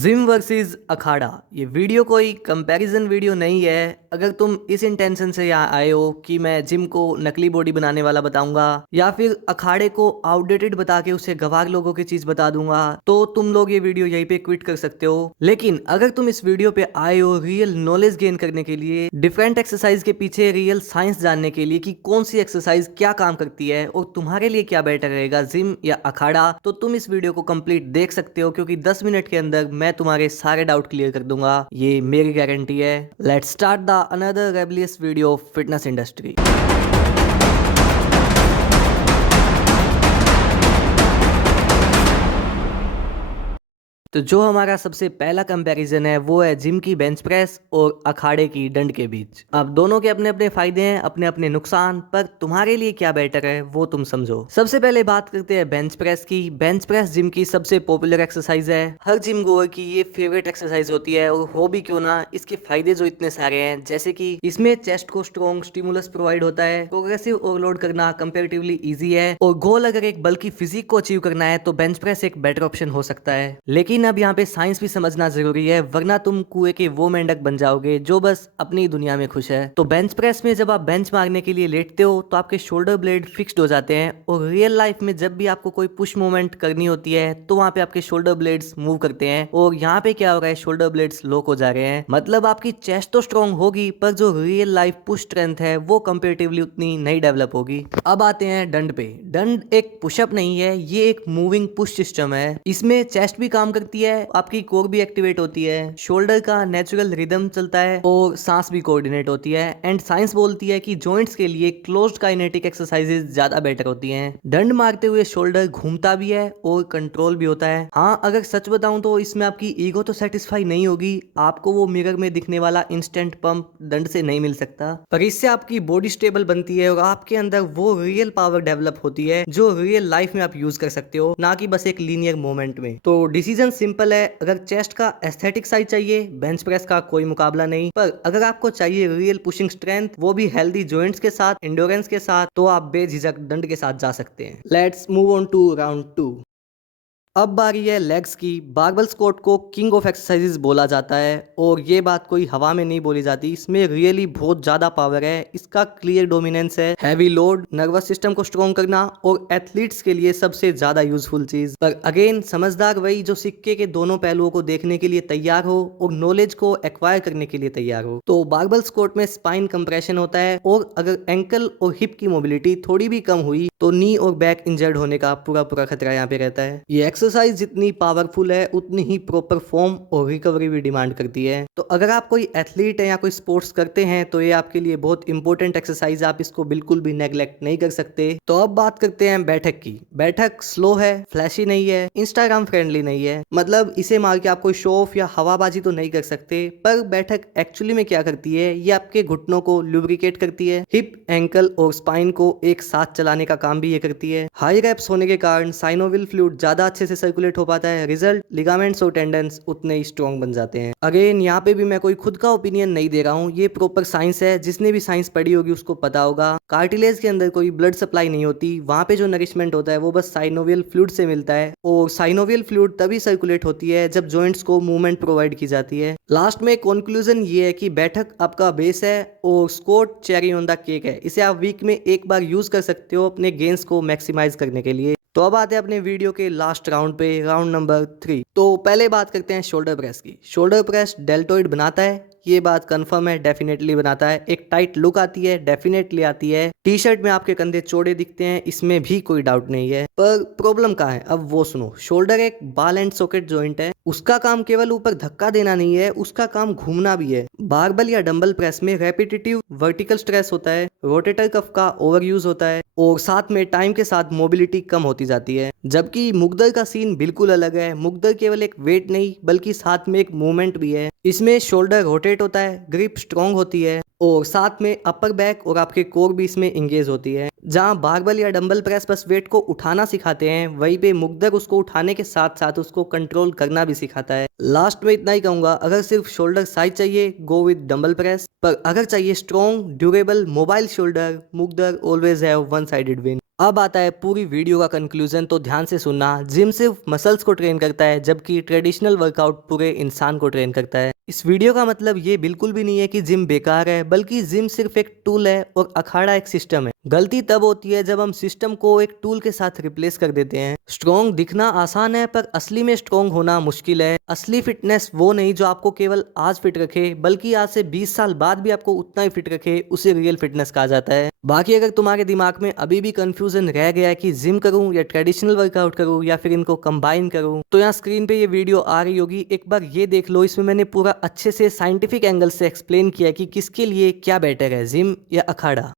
Gym versus अखाड़ा। ये video कोई comparison video नहीं है। अगर तुम इस इंटेंशन से यहाँ आए हो कि मैं जिम को नकली बॉडी बनाने वाला बताऊंगा या फिर अखाड़े को आउटडेटेड बता के उसे गवार लोगों की चीज बता दूंगा, तो तुम लोग ये वीडियो यहीं पे क्विट कर सकते हो। लेकिन अगर तुम इस वीडियो पे आए हो रियल नॉलेज गेन करने के लिए, डिफरेंट एक्सरसाइज के पीछे रियल साइंस जानने के लिए कि कौन सी एक्सरसाइज क्या काम करती है और तुम्हारे लिए क्या बेटर रहेगा, जिम या अखाड़ा, तो तुम इस वीडियो को कंप्लीट देख सकते हो, क्योंकि 10 मिनट के अंदर मैं तुम्हारे सारे डाउट क्लियर कर दूंगा। ये मेरी गारंटी है। Let's start the another rebellious video of fitness industry. तो जो हमारा सबसे पहला कंपैरिजन है वो है जिम की बेंच प्रेस और अखाड़े की डंड के बीच। अब दोनों के अपने अपने फायदे हैं, अपने अपने नुकसान, पर तुम्हारे लिए क्या बेटर है वो तुम समझो। सबसे पहले बात करते हैं बेंच प्रेस की। बेंच प्रेस जिम की सबसे पॉपुलर एक्सरसाइज है। हर जिम गोअर की ये फेवरेट एक्सरसाइज होती है, और हो भी क्यों ना, इसके फायदे जो इतने सारे हैं, जैसे कि इसमें चेस्ट को स्ट्रॉन्ग स्टिमुलस प्रोवाइड होता है, प्रोग्रेसिव ओवरलोड करना कंपेरेटिवली इजी है, और गोल अगर एक बल्कि फिजिक को अचीव करना है तो बेंच प्रेस एक बेटर ऑप्शन हो सकता है। लेकिन अब यहाँ पे साइंस भी समझना जरूरी है, वरना तुम कुएं के वो मेंढक बन जाओगे जो बस अपनी दुनिया में खुश है। तो बेंच प्रेस में जब आप बेंच मारने के लिए लेटते हो तो आपके शोल्डर ब्लेड फिक्स्ड हो जाते हैं, और रियल लाइफ में जब भी आपको कोई पुश मूवमेंट करनी होती है तो वहां पे आपके शोल्डर ब्लेड्स मूव करते हैं, और यहाँ पे क्या हो रहा है, शोल्डर ब्लेड्स लॉक हो जा रहे हैं। मतलब आपकी चेस्ट तो स्ट्रॉन्ग होगी, पर जो रियल लाइफ पुश स्ट्रेंथ है वो कंपेरेटिवली उतनी नहीं डेवलप होगी। अब आते हैं डंड पे। डंड एक पुशअप नहीं है, ये एक मूविंग पुश सिस्टम है। इसमें चेस्ट भी काम करती है, आपकी कोर भी एक्टिवेट होती है, शोल्डर का नेचुरल रिदम चलता है, और सांस भी कोऑर्डिनेट होती है। एंड साइंस बोलती है कि जॉइंट्स के लिए क्लोज्ड काइनेटिक एक्सरसाइजेज ज्यादा बेटर होती हैं। डंड मारते हुए शोल्डर घूमता भी है और कंट्रोल भी होता है। हाँ, अगर सच बताऊं तो इसमें आपकी ईगो तो सेटिस्फाई नहीं होगी, आपको वो मिरर में दिखने वाला इंस्टेंट पंप डंड से नहीं मिल सकता, पर इससे आपकी बॉडी स्टेबल बनती है और आपके अंदर वो रियल पावर डेवलप होती है जो रियल लाइफ में आप यूज कर सकते हो, ना कि बस एक लीनियर मोमेंट में। तो डिसीजन सिंपल है, अगर चेस्ट का एस्थेटिक साइज चाहिए, बेंच प्रेस का कोई मुकाबला नहीं, पर अगर आपको चाहिए रियल पुशिंग स्ट्रेंथ, वो भी हेल्दी जॉइंट्स के साथ, एंडोरेंस के साथ, तो आप बेझिझक डंड के साथ जा सकते हैं। Let's move on to round 2। अब बारी है लेग्स की। बारबल स्क्वाट को किंग ऑफ एक्सरसाइजेस बोला जाता है, और ये बात कोई हवा में नहीं बोली जाती, इसमें रियली बहुत ज्यादा पावर है। इसका क्लियर डोमिनेंस है, हैवी लोड, नर्वस सिस्टम को स्ट्रॉन्ग करना, और एथलीट्स के लिए सबसे ज्यादा यूजफुल चीज। पर अगेन समझदार वही जो सिक्के के दोनों पहलुओं को देखने के लिए तैयार हो और नॉलेज को एक्वायर करने के लिए तैयार हो। तो बारबल स्क्वाट में स्पाइन कंप्रेशन होता है, और अगर एंकल और हिप की मोबिलिटी थोड़ी भी कम हुई तो नी और बैक इंजर्ड होने का पूरा पूरा खतरा यहाँ पे रहता है। ये एक्सरसाइज जितनी पावरफुल है उतनी ही प्रॉपर फॉर्म और रिकवरी भी डिमांड करती है। तो अगर आप कोई एथलीट है या कोई स्पोर्ट्स करते हैं तो ये आपके लिए बहुत इंपॉर्टेंट एक्सरसाइज, आप इसको बिल्कुल भी नेग्लेक्ट नहीं कर सकते। तो अब बात करते हैं बैठक की। बैठक स्लो है, फ्लैशी नहीं है, इंस्टाग्राम फ्रेंडली नहीं है, मतलब इसे मार के आप कोई शो ऑफ या हवाबाजी तो नहीं कर सकते। पर बैठक एक्चुअली में क्या करती है, ये आपके घुटनों को लुब्रिकेट करती है, हिप, एंकल और स्पाइन को एक साथ चलाने का काम भी ये करती है। हाई रेप्स होने के कारण साइनोवियल फ्लूइड ज्यादा अच्छे से सर्कुलेट हो पाता है, रिजल्ट लिगामेंट्स और टेंडन्स उतने ही स्ट्रॉन्ग बन जाते हैं। अगेन यहाँ पे भी मैं कोई खुद का ओपिनियन नहीं दे रहा हूँ, ये प्रॉपर साइंस है, जिसने भी साइंस पढ़ी होगी उसको पता होगा। कार्टिलेज के अंदर कोई ब्लड सप्लाई नहीं होती, वहां पे जो नरिशमेंट होता है वो बस साइनोवियल फ्लूइड से मिलता है, और साइनोवियल फ्लूइड तभी सर्कुलेट होती है जब जॉइंट्स को मूवमेंट प्रोवाइड की जाती है। लास्ट में कंक्लूजन ये है कि बैठक आपका बेस है और squat cherry on the cake है। इसे आप वीक में एक बार यूज कर सकते हो अपने गेन्स को मैक्सिमाइज करने के लिए। तो अब आते हैं अपने वीडियो के लास्ट राउंड पे, राउंड नंबर 3। तो पहले बात करते हैं शोल्डर प्रेस की। शोल्डर प्रेस डेल्टोइड बनाता है, ये बात कंफर्म है, डेफिनेटली बनाता है। एक टाइट लुक आती है, डेफिनेटली आती है। टी शर्ट में आपके कंधे चौड़े दिखते हैं, इसमें भी कोई डाउट नहीं है। पर प्रॉब्लम कहाँ है, अब वो सुनो। शोल्डर एक बॉल एंड सॉकेट जॉइंट है, उसका काम केवल ऊपर धक्का देना नहीं है, उसका काम घूमना भी है। बारबल या डंबल प्रेस में रेपिटेटिव वर्टिकल स्ट्रेस होता है, रोटेटर कफ का ओवर यूज होता है, और साथ में टाइम के साथ मोबिलिटी कम होती जाती है। जबकि मुग्दर का सीन बिल्कुल अलग है। मुग्दर केवल एक वेट नहीं बल्कि साथ में एक मूवमेंट भी है। इसमें शोल्डर रोटेट होता है, ग्रिप स्ट्रॉन्ग होती है, और साथ में अपर बैक और आपके कोर भी इसमें इंगेज होती है। जहां बारबल या डंबल प्रेस बस वेट को उठाना सिखाते हैं, वहीं पे मुग्दर उसको उठाने के साथ साथ उसको कंट्रोल करना भी सिखाता है। लास्ट में इतना ही कहूंगा, अगर सिर्फ शोल्डर साइज चाहिए गो विद डंबल प्रेस, पर अगर चाहिए strong durable mobile shoulder, mugdar always have one sided win. अब आता है पूरी वीडियो का कंक्लूजन, तो ध्यान से सुनना। जिम सिर्फ मसल्स को ट्रेन करता है, जबकि ट्रेडिशनल वर्कआउट पूरे इंसान को ट्रेन करता है। इस वीडियो का मतलब ये बिल्कुल भी नहीं है कि जिम बेकार है, बल्कि जिम सिर्फ एक टूल है और अखाड़ा एक सिस्टम है। गलती तब होती है जब हम सिस्टम को एक टूल के साथ रिप्लेस कर देते हैं। स्ट्रॉन्ग दिखना आसान है, पर असली में स्ट्रॉन्ग होना मुश्किल है। असली फिटनेस वो नहीं जो आपको केवल आज फिट रखे, बल्कि आज से 20 साल बाद भी आपको उतना ही फिट रखे, उसे रियल फिटनेस कहा जाता है। बाकी अगर तुम्हारे दिमाग में अभी भी कंफ्यूजन रह गया है कि जिम करूं या ट्रेडिशनल वर्कआउट करूं या फिर इनको कंबाइन करूं, तो यहाँ स्क्रीन पे ये वीडियो आ रही होगी, एक बार ये देख लो। इसमें मैंने पूरा अच्छे से साइंटिफिक एंगल से एक्सप्लेन किया कि किसके लिए क्या बेटर है, जिम या अखाड़ा।